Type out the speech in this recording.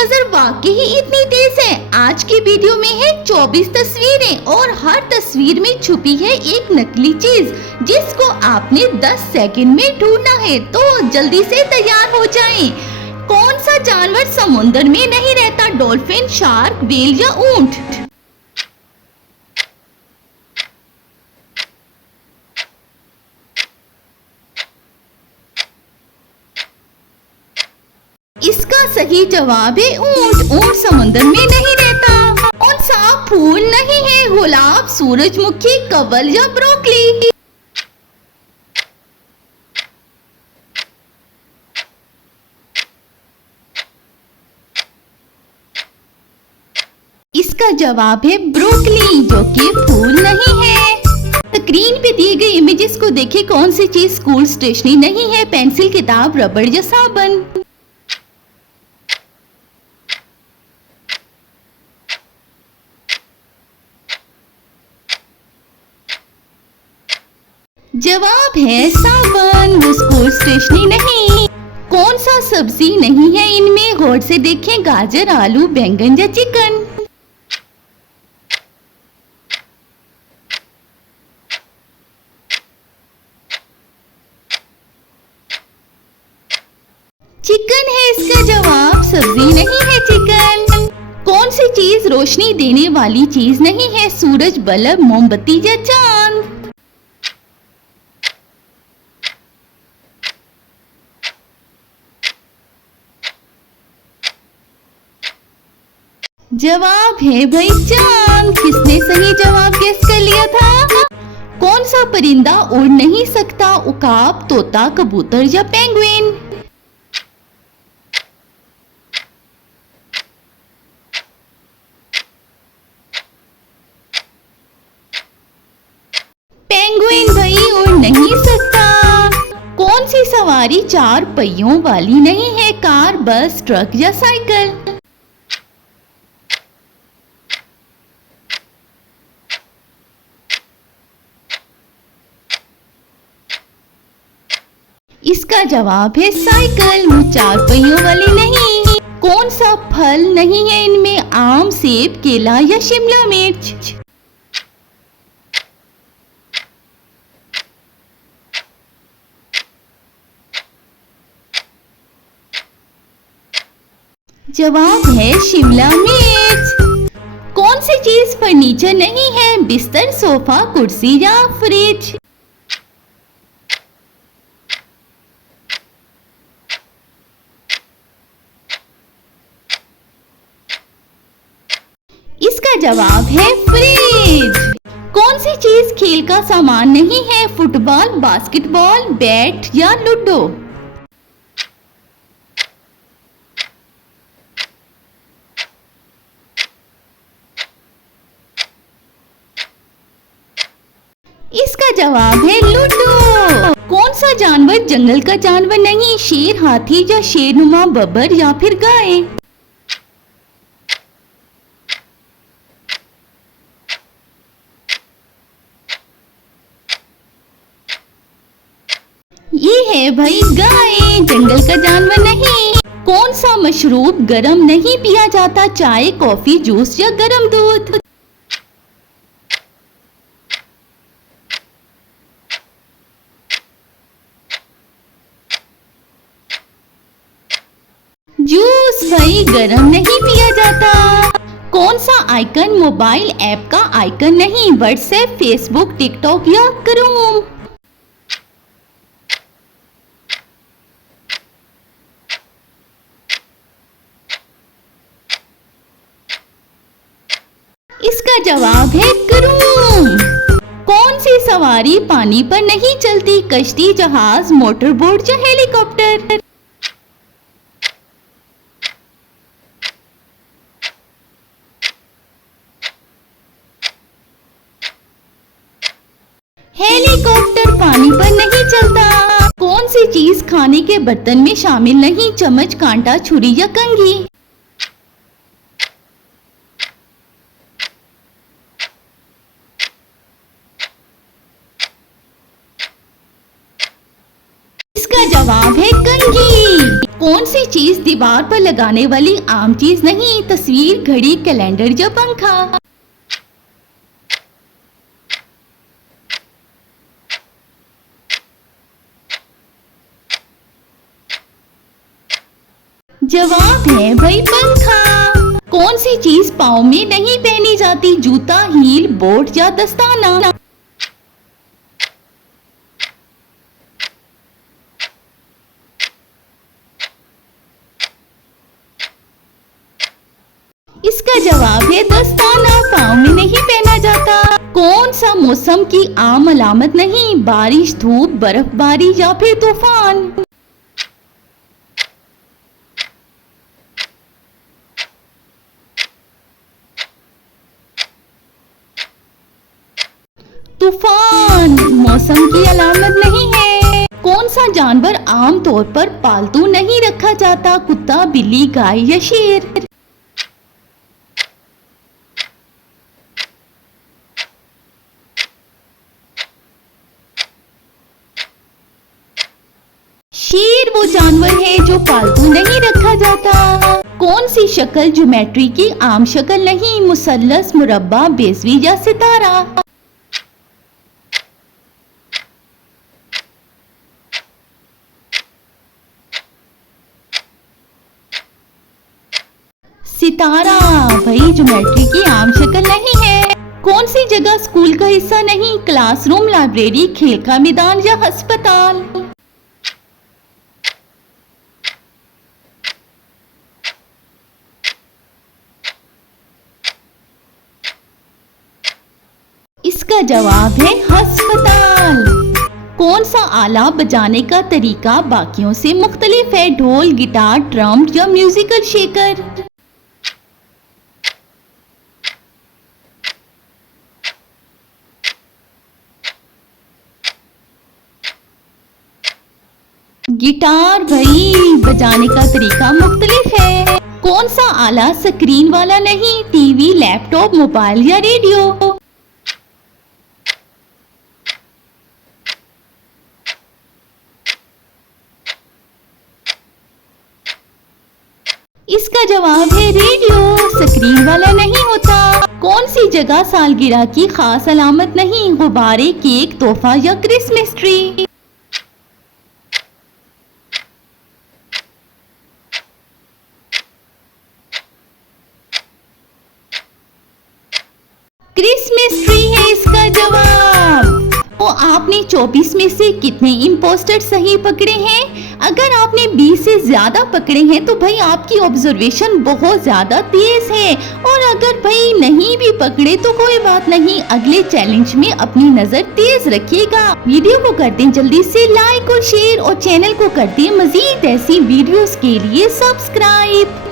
नजर वाकई ही इतनी तेज है। आज की वीडियो में है 24 तस्वीरें और हर तस्वीर में छुपी है एक नकली चीज जिसको आपने 10 सेकंड में ढूंढना है। तो जल्दी से तैयार हो जाएं। कौन सा जानवर समुद्र में नहीं रहता? डॉल्फिन, शार्क, व्हेल या ऊंट? इसका सही जवाब है ऊंट। ऊंट समुद्र में नहीं रहता। कौन सा फूल नहीं है? गुलाब, सूरजमुखी, कमल या ब्रोकली? इसका जवाब है ब्रोकली, जो कि फूल नहीं है। स्क्रीन पे दिए गए इमेजेस को देखें। कौन सी चीज स्कूल स्टेशनरी नहीं है? पेंसिल, किताब, रबड़ या साबुन? जवाब है साबुन, वो स्कूल स्टेशनरी नहीं। कौन सा सब्जी नहीं है इनमें? गौर से देखें। गाजर, आलू, बैंगन या चिकन? चिकन है इसका जवाब, सब्जी नहीं है चिकन। कौन सी चीज रोशनी देने वाली चीज नहीं है? सूरज, बल्ब, मोमबत्ती या चांद? जवाब है भाई चांद। किसने सही जवाब गेस कर लिया था? कौन सा परिंदा उड़ नहीं सकता? उकाब, तोता, कबूतर या पेंगुइन? पेंगुइन भाई उड़ नहीं सकता। कौन सी सवारी 4 पहियों वाली नहीं है? कार, बस, ट्रक या साइकिल? इसका जवाब है साइकिल, वो 4 पहियों वाली नहीं। कौन सा फल नहीं है इनमें? आम, सेब, केला या शिमला मिर्च? जवाब है शिमला मिर्च। कौन सी चीज फर्नीचर नहीं है? बिस्तर, सोफा, कुर्सी या फ्रिज? इसका जवाब है फ्रिज। कौन सी चीज खेल का सामान नहीं है? फुटबॉल, बास्केटबॉल, बैट या लूडो? इसका जवाब है लूडो। कौन सा जानवर जंगल का जानवर नहीं? शेर, हाथी या शेरनुमा बब्बर या फिर गाय? ये है भाई गाय, जंगल का जानवर नहीं। कौन सा मशरूब गरम नहीं पिया जाता? चाय, कॉफी, जूस या गरम दूध? जूस भाई गरम नहीं पिया जाता। कौन सा आइकन मोबाइल ऐप का आइकन नहीं? व्हाट्सएप, फेसबुक, टिकटॉक या क्रोम? इसका जवाब है क्रोम। कौन सी सवारी पानी पर नहीं चलती? कश्ती, जहाज, मोटरबोट या हेलीकॉप्टर? हेलीकॉप्टर पानी पर नहीं चलता। कौन सी चीज खाने के बर्तन में शामिल नहीं? चम्मच, कांटा, छुरी या कंघी? इसका जवाब है कंघी। कौन सी चीज दीवार पर लगाने वाली आम चीज नहीं? तस्वीर, घड़ी, कैलेंडर या पंखा? जवाब है भाई पंखा। कौन सी चीज पाँव में नहीं पहनी जाती? जूता, हील, बोट या दस्ताना? इसका जवाब है दस्ताना, पाँव में नहीं पहना जाता। कौन सा मौसम की आम अलामत नहीं? बारिश, धूप, बर्फबारी या फिर तूफान? तूफान मौसम की अलामत नहीं है। कौन सा जानवर आमतौर पर पालतू नहीं रखा जाता? कुत्ता, बिल्ली, गाय या शेर? शेर वो जानवर है जो पालतू नहीं रखा जाता। कौन सी शक्ल ज्योमेट्री की आम शक्ल नहीं? मुसल्लस, मुरब्बा, बेसवी या सितारा? सितारा भाई ज्योमेट्री की आम शक्ल नहीं है। कौन सी जगह स्कूल का हिस्सा नहीं? क्लासरूम, लाइब्रेरी, खेल का मैदान या अस्पताल? इसका जवाब है अस्पताल। कौन सा आला बजाने का तरीका बाकियों से मुख्तलिफ है? ढोल, गिटार, ड्रम या म्यूजिकल शेकर? गिटार भाई बजाने का तरीका मुख्तलिफ है। कौन सा आला स्क्रीन वाला नहीं? टीवी, लैपटॉप, मोबाइल या रेडियो? इसका जवाब है रेडियो, स्क्रीन वाला नहीं होता। कौन सी जगह सालगिरह की खास अलामत नहीं? गुब्बारे, केक, तोहफा या क्रिसमस ट्री? क्रिसमस ट्री है इसका जवाब। तो आपने 24 में से कितने इम्पोस्टर सही पकड़े हैं? अगर आपने 20 से ज्यादा पकड़े हैं तो भाई आपकी ऑब्जर्वेशन बहुत ज्यादा तेज है। और अगर भाई नहीं भी पकड़े तो कोई बात नहीं, अगले चैलेंज में अपनी नजर तेज रखिएगा। वीडियो को करते हैं जल्दी से लाइक और शेयर और चैनल को करते हैं मजीद ऐसी वीडियोस के लिए सब्सक्राइब।